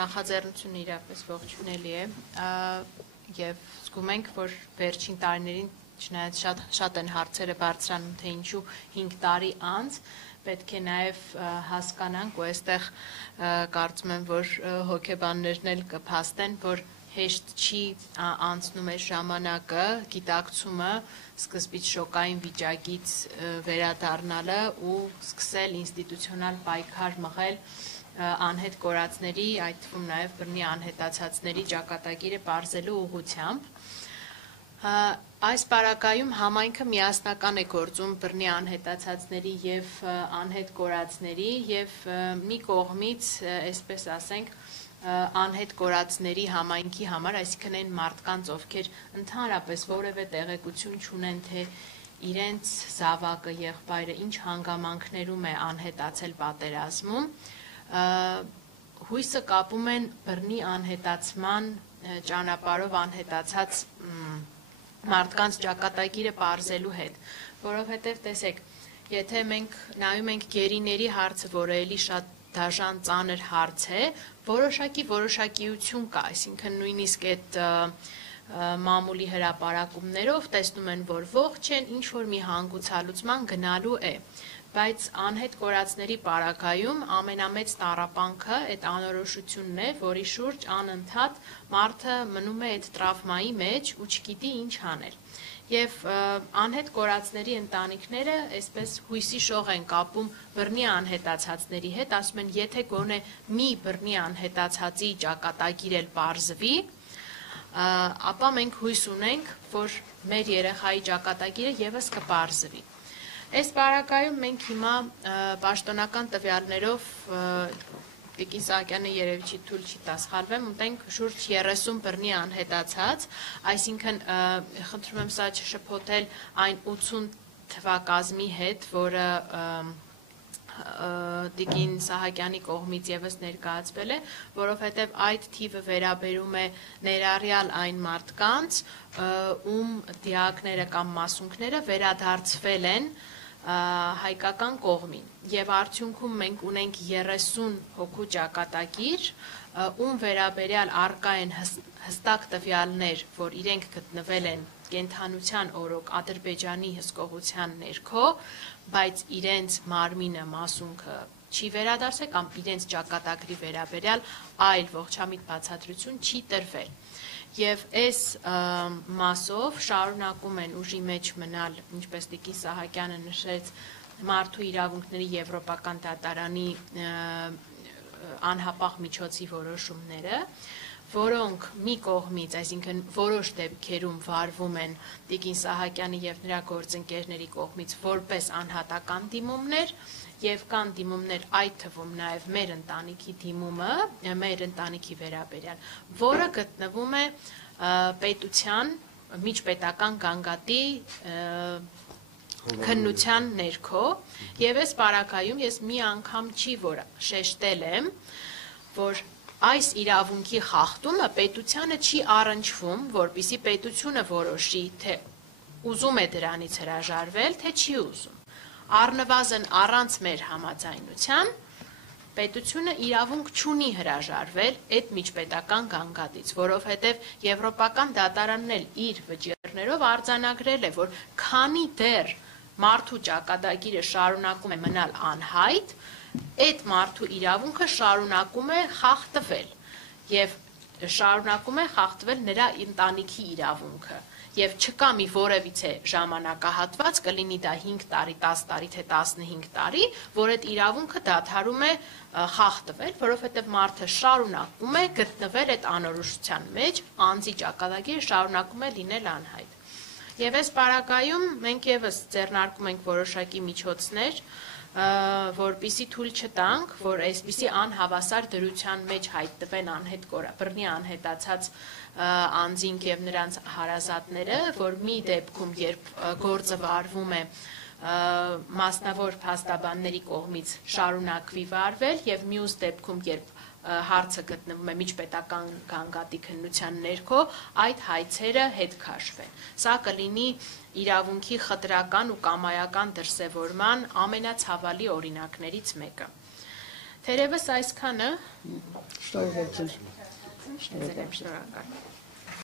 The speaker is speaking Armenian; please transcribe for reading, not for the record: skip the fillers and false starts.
նախաձեռնությունը իրապես ողջունելի է եւ զգում ենք, որ վերջին տարիներին չնայած շատ են հարցերը բարձրանում, թե ինչու 5 տարի անց պետք է նաեւ հասկանանք ու այստեղ կարծում եմ, որ հոգեբաններն էլ կփաստեն, որ հեշտ չի անցնում է ժամանակը, գիտակցումը սկզբից շոկային վիճակից վերադառնալը ու սկսել ինստիտուցիոնալ պայքար մղել անհետ կորածների, այդ թվում նաև բռնի անհետացածների ճակատագիրը պարզելու ուղղությամբ։ Այս պարագայում համայնքը միասնական է գործում բռնի անհետացածների եւ անհետ կորածների եւ մի կողմից, այսպես ասենք, անհետ կորածների համայնքի համար, այսինքն այն մարդկանց, ովքեր ընդհանրապես որևէ տեղեկություն չունեն, թե իրենց զավակը, եղբայրը ինչ հանգամանքներում է անհետացել պատերազմում, հույսը կապում են բռնի անհետացման ճանապարհով անհետացած մարդկանց ճակատագիրը պարզելու հետ, որովհետև տեսեք, եթե մենք նայում ենք գերիների հարցը, որը էլի շատ դաժան ծանր հարց է, որոշակիություն կա, այսինքն նույնիսկ այդ մամուլի հրապարակումներով տեսնում են, որ ողջ են, ինչ-որ մի հանգուցալուծման գնալու է, բայց անհետ կորածների պարագայում ամենամեծ տառապանքը այդ անորոշությունն է, որի շուրջ անընդհատ մարդը մնում է այդ տրավմայի մեջ ու չգիտի ինչ անել։ Եվ անհետ կորածների ընտանիքները այսպես հույսի շող են կապում բռնի անհետացածների հետ, ասում են, եթե գոնե մի բռնի անհետացածի ճակատագիր էլ պարզվի, ապա մենք հույս ունենք, որ մեր երեխայի ճակատագիրը եւս կպարզվի։ Այս պարագայում մենք հիմա պաշտոնական տվյալներով Տիկին Սահակյանը երևի չի թույլ չի տա սխալվեմ, ունենք շուրջ 30 բռնի անհետացած, այսինքն խնդրում եմ սա չշփոթել այն 80 թվակազմի հետ, որը Տիկին Սահակյանի կողմից եւս ներկայացվել է, որովհետեւ այդ թիվը վերաբերում է ներառյալ այն մարդկանց, ում դիակները կամ մասունքները վերադարձվել են հայկական կողմին եւ արդյունքում մենք ունենք 30 հոգու ճակատագիր, ում վերաբերյալ առկա են հստակ տվյալներ, որ իրենք գտնվել են կենթանության օրոք Ադրբեջանի հսկողության ներքո, բայց իրենց մարմինը, մասունքը չի վերադարձել կամ իրենց ճակատագրի վերաբերյալ այլ ողջամիտ բացատրություն չի տրվել։ Եվ այս մասով շարունակում են ուժի մեջ մնալ, ինչպես Տիկին Սահակյանը նշեց, մարդու իրավունքների եվրոպական դատարանի անհապաղ միջոցի որոշումները, որոնք մի կողմից, այսինքն որոշ դեպքերում վարվում են Տիկին Սահակյանի եւ նրա գործընկերների կողմից որպես անհատական դիմումներ, եւ կան դիմումներ այդ թվում նաեւ մեր ընտանիքի դիմումը, մեր ընտանիքի վերաբերյալ, որը գտնվում է պետության միջպետական գանգատի քննության ներքո, եւ այս պարագայում ես մի անգամ չի որ շեշտել եմ, որ այս իրավունքի խախտումը պետությանը չի առնչվում, որպեսզի պետությունը որոշի, թե ուզում է դրանից հրաժարվել, թե չի ուզում։ Առնվազն առանց մեր համաձայնության պետությունը իրավունք չունի հրաժարվել այդ միջպետական գանգատից, որովհետև եվրոպական դատարանն էլ իր վճիռներով արձանագրել է, որ քանի դեռ մարդու ճակատագիրը շարունակում է մնալ անհայտ, այդ մարդու իրավունքը շարունակում է խախտվել եւ շարունակում է խախտվել նրա ընտանիքի իրավունքը եւ չկա մի որևիցե ժամանակահատված, կլինի դա 5 տարի, 10 տարի, թե 15 տարի, որ այդ իրավունքը դադարում է խախտվել, որովհետեւ մարդը շարունակում է գտնվել այդ անորոշության մեջ, անձի ճակատագիրը շարունակում է լինել անհայտ։ Եվ այս պարագայում մենք եւս ձեռնարկում ենք որոշակի միջոցներ, որպիսի թույլ չտանք, որ այսպիսի անհավասար դրության մեջ հայտնվեն անհետ բռնի անհետացած անձինք եւ նրանց հարազատները, որ մի դեպքում, երբ գործը վարվում է մասնավոր փաստաբանների կողմից շարունակվի վարվել եւ մյուս դեպքում, երբ հարցը գտնվում է միջպետական գանգատի քննության ներքո, այդ հայցերը հետ քաշվեն։ Սա կլինի իրավունքի խտրական ու կամայական դրսևորման ամենացավալի օրինակներից մեկը։ Թերևս այսքանը Շնորհակալություն։ շնորհակալ։